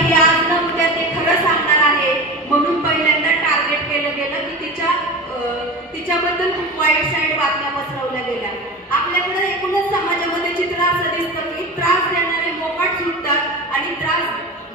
ही आज न उद्या ते खरं सांगणार आहे म्हणून पहिल्यांदा टार्गेट केलं गेलं की तिच्याबद्दल खूप वाईट साईड बातम्या पसरवल्या गेल्या. आपल्याकडे एकूणच समाजामध्ये चित्र असं दिसतं की त्रास देणारे मोकाट सुटतात आणि त्रास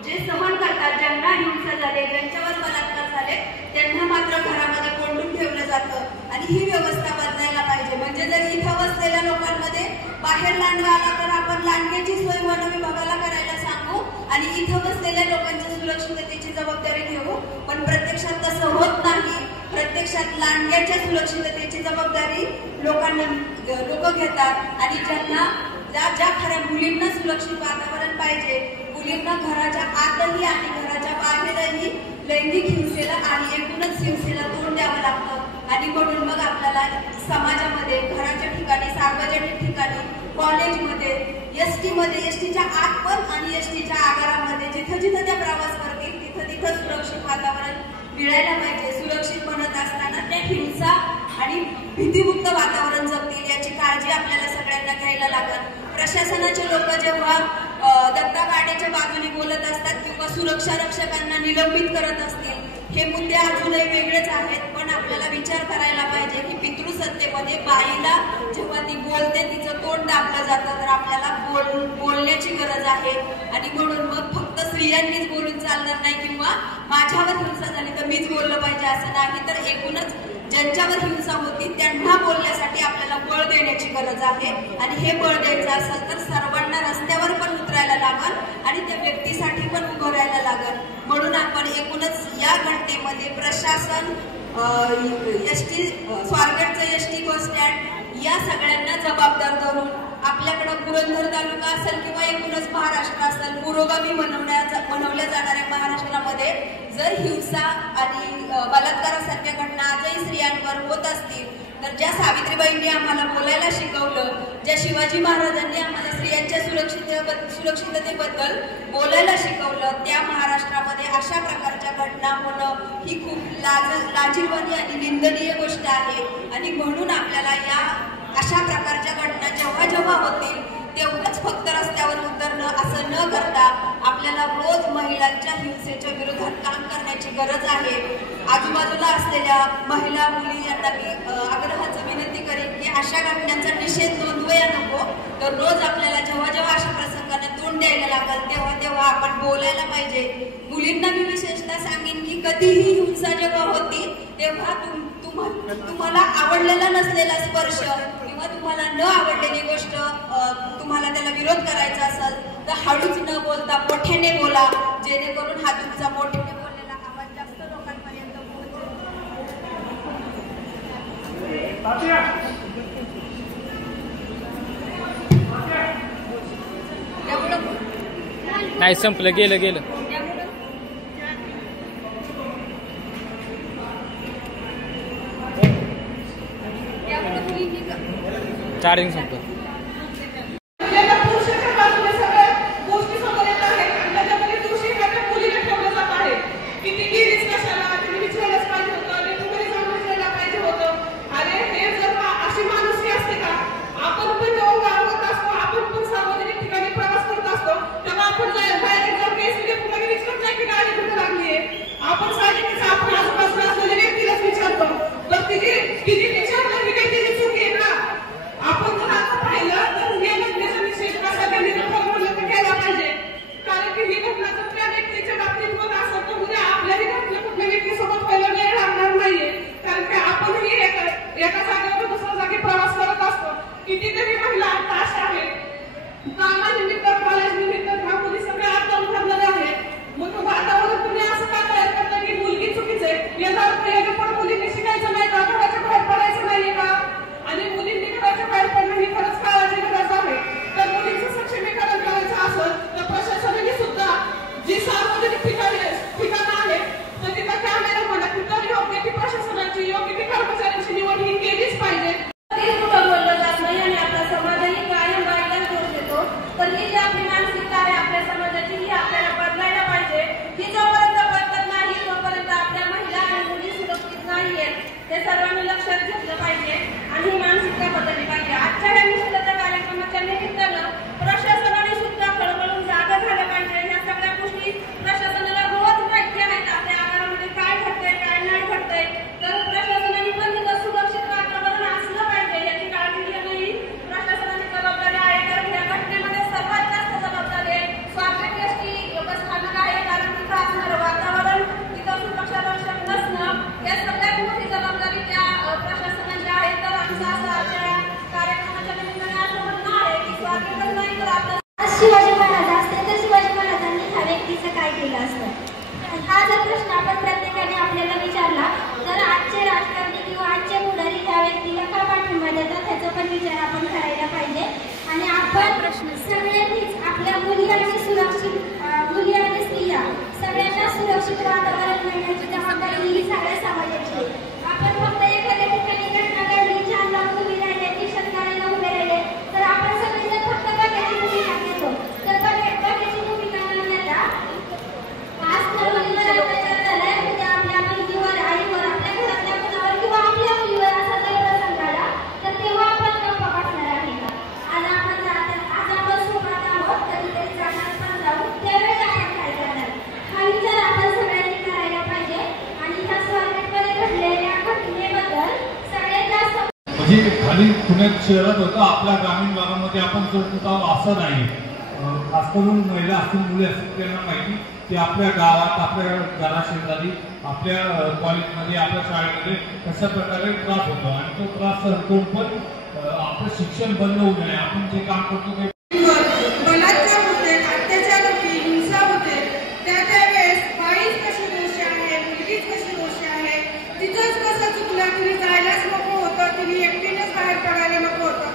जे सहन करतात, ज्यांना हिंसा झाले, ज्यांच्यावर बलात्कार झाले, त्यांना मात्र घरामध्ये कोंडून ठेवलं जातं आणि ही व्यवस्था बदलायला पाहिजे. म्हणजे जर इथं बसलेल्या लोकांमध्ये बाहेर लांडगा आला तर आपण लांडग्याची सोय वन विभागाला करायला सांगू आणि इथं बसलेल्या लोकांच्या सुरक्षिततेची जबाबदारी घेऊ. पण प्रत्यक्षात तसं होत नाही. प्रत्यक्षात लांडग्याच्या सुरक्षिततेची जबाबदारी लोक घेतात आणि ज्या खऱ्या मुलींना सुरक्षित वातावरण पाहिजे, मुलींना घराच्या आतही आणि घराच्या बाहेरही लैंगिक हिंसेला आणि एकूणच हिंसेला तोंड द्यावं लागतं आणि म्हणून मग आपल्याला समाजामध्ये, घराच्या ठिकाणी, सार्वजनिक ठिकाणी, कॉलेजमध्ये, एसटीच्या आत पण आणि एसटीच्या आगारामध्ये जिथं जिथं त्या प्रवास करतील तिथं सुरक्षित वातावरण मिळायला पाहिजे. सुरक्षित म्हणत असताना त्या हिंसा आणि भीतीमुक्त वातावरण जगतील याची काळजी आपल्याला सगळ्यांना घ्यायला लागेल. प्रशासनाचे लोक जेव्हा दत्ता गाड्याच्या बाजूने बोलत असतात किंवा सुरक्षा रक्षकांना निलंबित करत असतील, हे मुद्दे अजूनही वेगळेच आहेत. पण आपल्याला विचार करायला पाहिजे की पितृसत्तेमध्ये बाईला जेव्हा ती बोलते तिचं तोंड दाबलं जातं तर आपल्याला बोलण्याची गरज आहे आणि म्हणून मग फक्त स्त्रियांनीच बोलून चालणार नाही किंवा माझ्यावर हिंसा झाली तर मीच बोललं पाहिजे असं नाही, तर एकूणच ज्यांच्यावर हिंसा होती त्यांना बोलण्यासाठी आपल्याला बळ देण्याची गरज आहे आणि हे बळ द्यायचं असेल तर सर्वांना रस्त्यावर पण उतरायला लागल आणि त्या व्यक्तीसाठी पण उभं राहायला लागल. म्हणून आपण एकूणच या घटनेमध्ये प्रशासन, स्वारगेटचं एसटी बस स्टँड या सगळ्यांना जबाबदार धरून आपल्याकडं पुरंदर तालुका असेल किंवा एकूणच महाराष्ट्र असेल, पुरोगामी बनवल्या जाणाऱ्या महाराष्ट्रामध्ये जर हिंसा आणि बलात्कारासारख्या घटना आजही स्त्रियांवर होत असतील तर ज्या सावित्रीबाईंनी आम्हाला बोलायला शिकवलं, ज्या शिवाजी महाराजांनी आम्हाला स्त्रियांच्या सुरक्षिततेबद्दल बोलायला शिकवलं, त्या महाराष्ट्रामध्ये अशा प्रकारच्या घटना होणं ही खूप लाजिरवाणी आणि निंदनीय गोष्ट आहे आणि म्हणून आपल्याला या अशा प्रकारच्या घटना जेव्हा जेव्हा होतील तेव्हाच फक्त रस्त्यावर उतरणं असं न करता आपल्याला रोज महिलांच्या हिंसेच्या विरोधात काम करण्याची गरज आहे. आजूबाजूला असलेल्या महिला मुली यांना मी आग्रहाचं विनंती करेन की अशा घटनांचा निषेध नोंदवायला नको, तर रोज आपल्याला जेव्हा जेव्हा अशा प्रसंगांना तोंड द्यायला लागेल तेव्हा तेव्हा आपण बोलायला पाहिजे. मुलींना मी विशेषतः सांगेन की कधीही हिंसा जेव्हा होती तेव्हा तुम्हाला आवडलेला नसलेला स्पर्श किंवा तुम्हाला न आवडलेली गोष्ट तुम्हाला त्याला विरोध करायचा असेल तर हळूच न बोलता मोठ्याने बोला, जेणेकरून हा तुमचा मोठ्याने बोललेला आवाज जास्त लोकांपर्यंत पोहोचेल. नाही संपलं, गेलं चार्जिंग संपलं. आपण काय केलं असतं? हा जर प्रश्न आपण प्रत्येकाने आपल्याला विचारला तर आजचे राजकारणी किंवा आजचे पुढारी ह्या व्यक्तीला का पाठिंबा देतात ह्याचा पण विचार आपण करायला पाहिजे. आणि आपण सगळ्यांनीच आपल्या मुली आणि मुली आणि स्त्रिया सगळ्यांना सुरक्षित वातावरण मिळण्याची जबाबदारी ही सगळ्या समाजाची आहे. आपण फक्त एखाद्या ठिकाणी घटना घडली, 4 लोक उभे राहिले, निषेधकारांना उभे राहिले तर आपण सगळेजण फक्त बघायची भूमिका घेतो. तर बघायची भूमिका न घेता आज तर मुलीवर अत्याचार झालाय, उद्या आपल्या मुलीवर, आईवर, आपल्या घरातल्या मुलावर किंवा आपल्या मुलीवर असा जर प्रसंग आला तर तेव्हा आपण गप्प बसणार आहे का? आज आपण सोबत आहोत, कधीतरी जाणार पण जाऊ, त्यावेळेस आपण काय करणार? हा विचार आपण सगळ्यांनी करायला पाहिजे. आणि ह्या स्वारगेटमध्ये घडलेल्या घटनेबद्दल सगळ्यात जास्त म्हणजे खाली पुण्यात शहरात होतं, आपल्या ग्रामीण भागामध्ये आपण करत आहोत असं नाही. खास करून महिला असतील, मुले असतील त्यांना माहिती की आपल्या गावात, आपल्या घराशेजारी, आपल्या कॉलेजमध्ये, आपल्या शाळेमध्ये कशा प्रकारे त्रास होतो आणि तो त्रास सहन करून पण आपलं शिक्षण बंद होऊ नये. आपण जे काम करतो ते बलात्कार होते, अत्याचार होते, हिंसा होते, त्यावेळेस बाईच कशी दोषी आहे, मुलगीच कशी दोषी आहे, तिथंच कसं चुकलं, तिने जायलाच नको होतं, तिने एकटीनेच बाहेर पडायला नको होतं,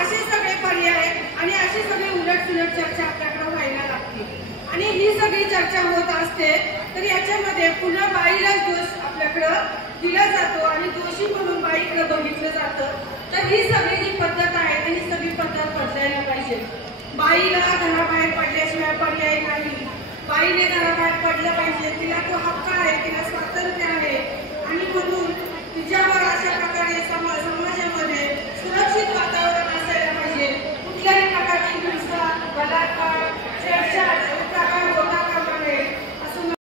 असे सगळे पर्याय आणि अशी सगळी उलटसुलट चर्चा आपल्याकडे व्हायला लागते. आणि ही सगळी चर्चा होत असते तर याच्यामध्ये पुन्हा बाईलाच दोष आपल्याकडं दिला जातो आणि दोषी म्हणून बाईकडे बघितलं जातं. तर ही सगळी जी पद्धत आहे ही सगळी पद्धत बदलायला पाहिजे. बाईला घराबाहेर पडल्याशिवाय पर्याय नाही. बाईने घराबाहेर पडलं पाहिजे, तिला तो हक्क आहे, तिला स्वातंत्र्य आहे.